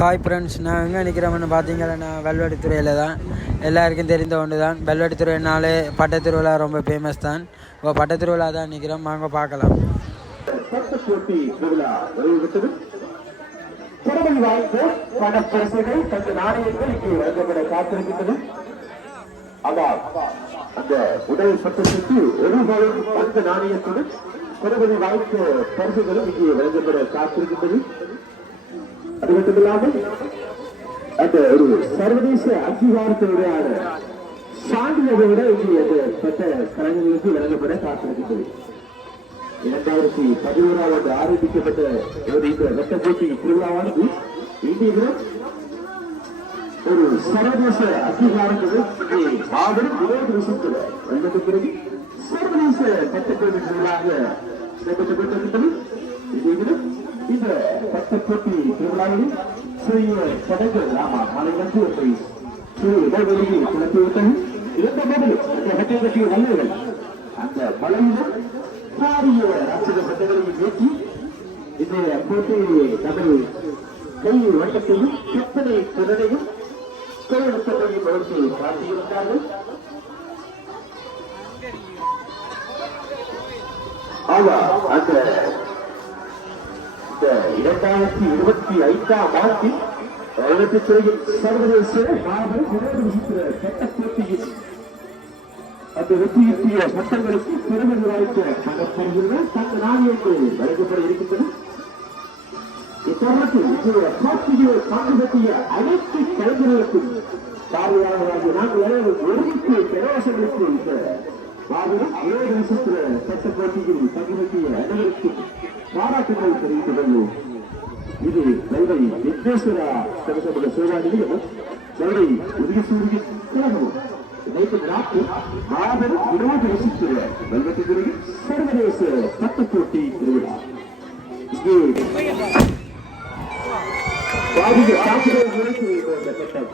Hi friends, நான் எங்கே நிற்கிறோம்னு பார்த்தீங்கன்னா வெல்வெடித்துறையில் தான். எல்லாருக்கும் தெரிந்த ஒன்று தான். வெல்வெடித்துறைனாலே பட்டத்திருவிழா ரொம்ப ஃபேமஸ் தான். இப்போ பட்டத்திருவிழா தான் நிற்கிறோம், வாங்க பார்க்கலாம். அந்த உடல் சட்டத்திற்கு ஒரு பங்கு நாணயத்துடன் குறைவதை வாய்ப்பு பரிசுகளும் இங்கே வழங்கப்பட காத்திருக்கின்றது. அது மட்டுமில்லாமல் அந்த ஒரு சர்வதேச அங்கீகாரத்தினுடையான சான்றிதழை விட இங்கே அந்த பட்ட கலைஞர்களுக்கு வழங்கப்பட காத்திருக்கின்றது. 2011ஆம் ஆண்டு ஆரம்பிக்கப்பட்ட இந்த வெட்ட போட்டி திருவிழாவானது இந்திய ஒரு சர்வதேச அங்கீகாரத்துடன் மாபெரும் விரோத வழங்கப்பட்ட பிறகு சர்வதேச பட்டப்போட்டி திருவிழாக நடைபெற்றுக்கொண்டிருக்கின்றது. இந்த பட்டப்போட்டி திருவிழாவில் சிறிய படங்கள் மலை வந்து சிறு இடைவெளியில் கிளப்பிவிட்டது. இரண்டு முதலில் வல்லவர்கள் அந்த மலையிலும் பாரிய ராட்சத பட்டங்களையும் ஏற்றி இந்த போட்டி தமிழ் கை வட்டத்தையும் கற்பனை திறனையும் தொழில்நுட்பத்தையும் வளர்த்து காட்டியிருந்தார்கள். அந்த 2025ஆம் ஆண்டில் வெள்ளத்துறையில் சர்வதேச மாபெரும் சட்ட போட்டியில் அந்த வெற்றியீட்டிய சட்டங்களுக்கு பெருமை வாய்த்த மனப்பெறுகிறது தங்கள் நாணயங்கள் வழங்கப்பட இருக்கின்றன. இத்தருணத்தில் போட்டியை பங்கு பற்றிய அனைத்து கலைஞர்களுக்கும் பார்வையாளராக நாங்கள் ஒருமித்து பிரவேசங்களுக்கு இந்த மாபெரும் தேசத்திர சட்ட போட்டியில் பங்கு பற்றிய அனைவருக்கும் பாராட்டுகள் தெரிவித்துக் கொள்வோம். இது மதுரை விக்னேஸ்வரா சமசபட சேவா நிலையமும் மதுரை உதயசூரிய கழகமும் இணைப்பு நாட்டில் மாபெரும் வினோத ரசிக்கிற வெல்வெட்டுத்துறையில் சர்வதேச சட்ட போட்டி திருவிழா. இங்கே பாதிய தாக்குதல் முறைக்கு இந்த சட்டம்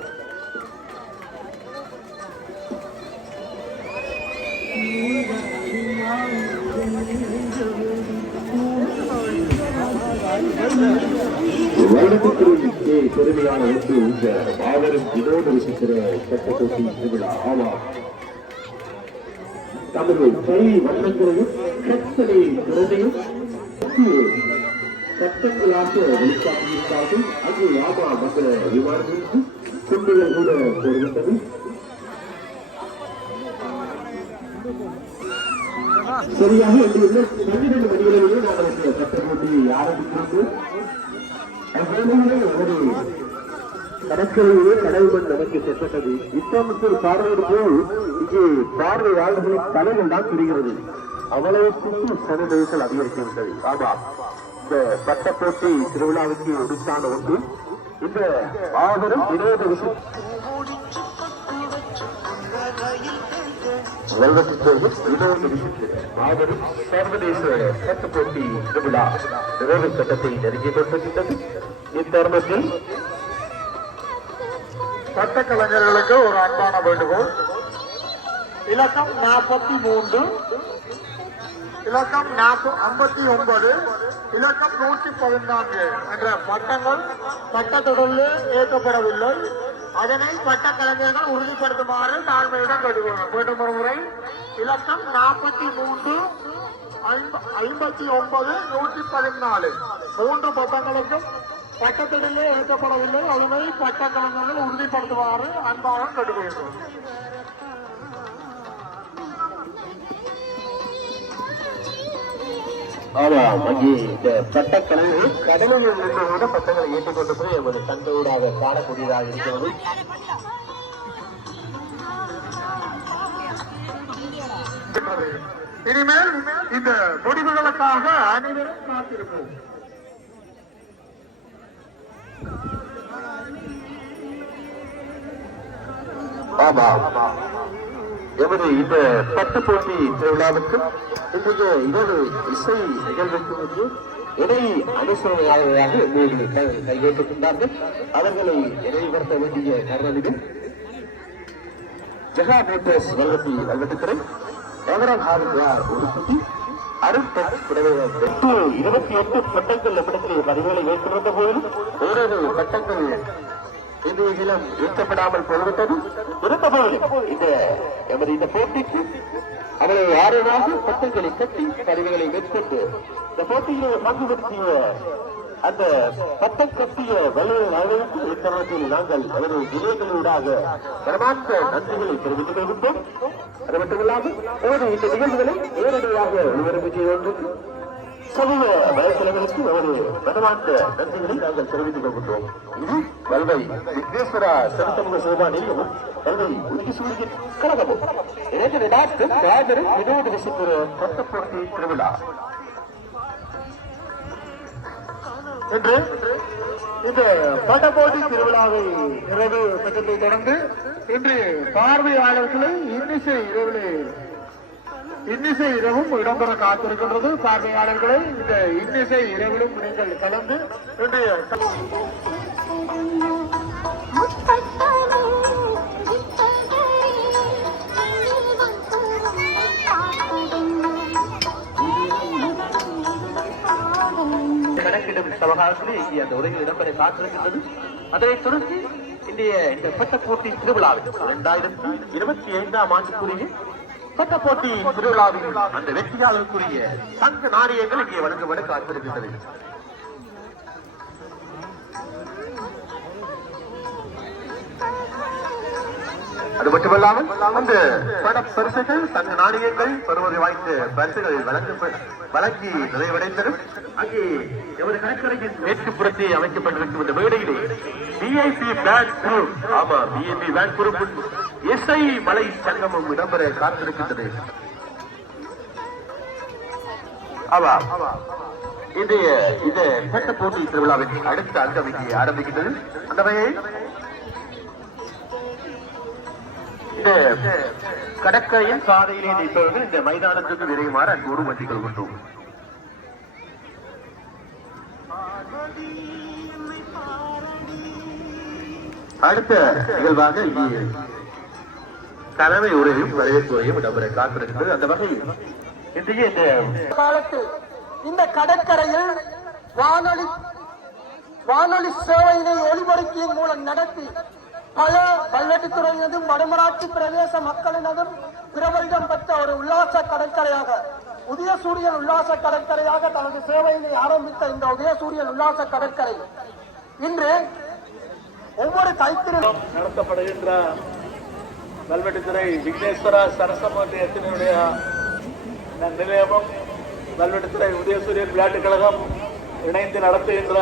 வருடத்திற்கு பெருமையான ஒன்று இந்த மாபெரும் வினோத விசித்திர சட்ட போட்டி திருவிழா ஆவார். தமது கை வண்ணங்களையும் கற்பனை திறனையும் சட்டங்களாக வெளிக்காட்டியிருந்தார்கள். அங்கு ஆமா மற்ற விமானங்களுக்கு குண்டுகள் கூட போடுகின்றது. சரியாக 12 மணிகளிலேயே நாங்கள் சட்ட போட்டியை ஆரம்பிக்கிறோம். ஒரு கடற்கரையிலே கடவுள் நமக்கு செப்பட்டது. இத்தமத்தில் பார்வையிடும் போது இங்கே பார்வையாளர்களின் தலைகள் தான் தெரிகிறது. அவ்வளவுக்கு சனநெரிசல் அதிகரிக்கின்றது. ஆமா, இந்த சட்ட போட்டி திருவிழாவுக்கு உரித்தான ஒன்று இந்த மாபெரும் வினோத விஷயம் மாபெரும் சர்வதேச சட்ட போட்டி திருவிழா நிறைவு சட்டத்தை நெருங்கிக் கொண்டிருக்கின்றது. இத்தருணத்தில் சட்ட கலைஞர்களுக்கு ஒரு அன்பான வேண்டுகோள். இலக்கம் 43, இலக்கம் 59, இலக்கம் 114 என்ற பட்டங்கள் சட்டத்தொடரில் ஏற்கப்படவில்லை. அதனை சட்ட கலைஞர்கள் உறுதிப்படுத்துமாறு தாழ்மையுடன் கேட்டுக்கொள்ளும். மீண்டும் ஒரு முறை இலக்கம் 43, 59, 114 மூன்று பட்டங்களுக்கும் சட்டத்திலே ஏற்கப்படவில்லை. அதனை சட்ட கலைஞர்கள் உறுதிப்படுத்துமாறு அன்பாக கேட்டுக்கொள்கிறோம். ஆமாம், அங்கே இந்த சட்ட கலைஞர்கள் கடலில் இருந்தவோட பட்டங்களை ஏற்றுக்கொண்டு போய் எமது தந்தையூடாக காணக்கூடியதாக இருக்கிறது. இனிமேல் இந்த முடிவுகளுக்காக அனைவரும் காத்திருப்போம். ஆமா, எமது இந்த பட்டு போட்டி திருவிழாவுக்கு இன்றைய இரவு இசை நிகழ்வுக்கு இணை அனுசரணையாளர்களாக கையேற்றுகின்றார்கள். அவர்களை நினைவுபடுத்த வேண்டிய தருணம் ஜெகா மோட்டர்ஸ் வெள்ளத்துறை எவரம் ஹார்ட்வேர் உற்பத்தி 28 பட்டங்கள் நம்மிடத்தில் பதிவுகளை வைத்திருந்த போதிலும் ஓரிரு பட்டங்கள் இந்தியிலும் வீழ்த்தப்படாமல் போய்விட்டது. இருந்த போதிலும் இந்த போட்டிக்கு அவரை ஆர்வமாக பட்டங்களை கட்டி பதிவுகளை மேற்கொண்டு இந்த போட்டியிலே பங்குபடுத்திய அந்த பட்டம் கட்டிய வல்லுநர் அவர்களுக்கு இத்தருணத்தில் நாங்கள் அவரது இணையங்களூடாக வரமாற்ற நன்றிகளை தெரிவித்துக் கொள்கின்றோம். அது மட்டுமில்லாமல் அவரது இந்த நிகழ்வுகளை நேரடியாக ஒளிபரப்பு செய்வதற்கு சமூக வலைத்தளங்களுக்கு அவரது வரமாற்ற நன்றிகளை நாங்கள் தெரிவித்துக் கொள்கின்றோம். இது வல்வை விக்னேஸ்வரா சமூக சபா நிலையமும் வல்வை உறுதி சூழலின் கழகமும் இணைந்து நடாத்தும் ராஜரும் வினோத விசித்திர பட்டப்போட்டி திருவிழா என்று இந்த பட்டப்போட்டி திருவிழாவை நிறைவு பெற்றதை தொடர்ந்து இன்று பார்வையாளர்களை இன்னிசை இரவும் இடம்பெற காத்திருக்கின்றது. பார்வையாளர்களை இந்த இன்னிசை இரவிலும் நீங்கள் கலந்து இன்றைய கணக்கிடும் சவகாலத்திலே இங்கே அந்த உரையில் இடம்பெற காத்திருக்கின்றது. அதனைத் தொடர்ந்து இன்றைய இந்த பட்டப்போட்டி திருவிழாவில் 2025ஆம் ஆண்டுக்குரிய பட்டப்போட்டி திருவிழாவில் அந்த வெற்றியாளருக்குரிய தங்க நாணயங்கள் இங்கே வழங்கப்பட காத்திருக்கின்றது. அது மட்டுமல்லாமல் அந்த பட பரிசுகள் தங்க நாணயங்கள் பருவதை வாய்ந்த பரிசுகளில் வழங்கி நிறைவடைந்ததும் அங்கே எமது கடற்கரையின் மேற்குப்புறத்தை அமைக்கப்பட்டிருக்கும் இந்த மேடையிலே PIB bank group PIB bank group SI மலை சங்கமம் இடம்பெற காத்திருக்கின்றது. இன்றைய இந்த சட்ட போட்டி திருவிழாவின் அடுத்த அங்கம் இங்கே ஆரம்பிக்கின்றது. அந்த வகையில் இந்த கடற்கரையின் சாலையிலே நிற்பவர்கள் இந்த மைதானத்துக்கு விரைவாறு அன்போடு வண்டிக் கொள்கின்றோம். அடுத்த நிகழ்வாக தலைமை உரையும் வரவேற்புரையும் இடம்பெற காத்திருக்கின்றது. அந்த வகையில் இன்றைய இந்த காலத்தில் இந்த கடற்கரையில் வானொலி சேவையினை ஒளிபரப்பியின் மூலம் நடத்தி பல கல்வெட்டுத்துறையினதும் வடமராட்சி பிரதேச மக்களினதும் பிரபலிடம் பெற்ற ஒரு உல்லாச கடற்கரையாக உதயசூரியன் உல்லாச கடற்கரையாக தனது சேவையினை ஆரம்பித்த இந்த உதயசூரியன் உல்லாச கடற்கரை இன்று ஒவ்வொரு தைத்திரும் நடத்தப்படுகின்ற கல்வெட்டுத்துறை விக்னேஸ்வரா சரசமத்தினுடைய நிலையமும் கல்வெட்டுத்துறை உதயசூரியன் விளையாட்டுக் கழகம் இணைந்து நடத்துகின்ற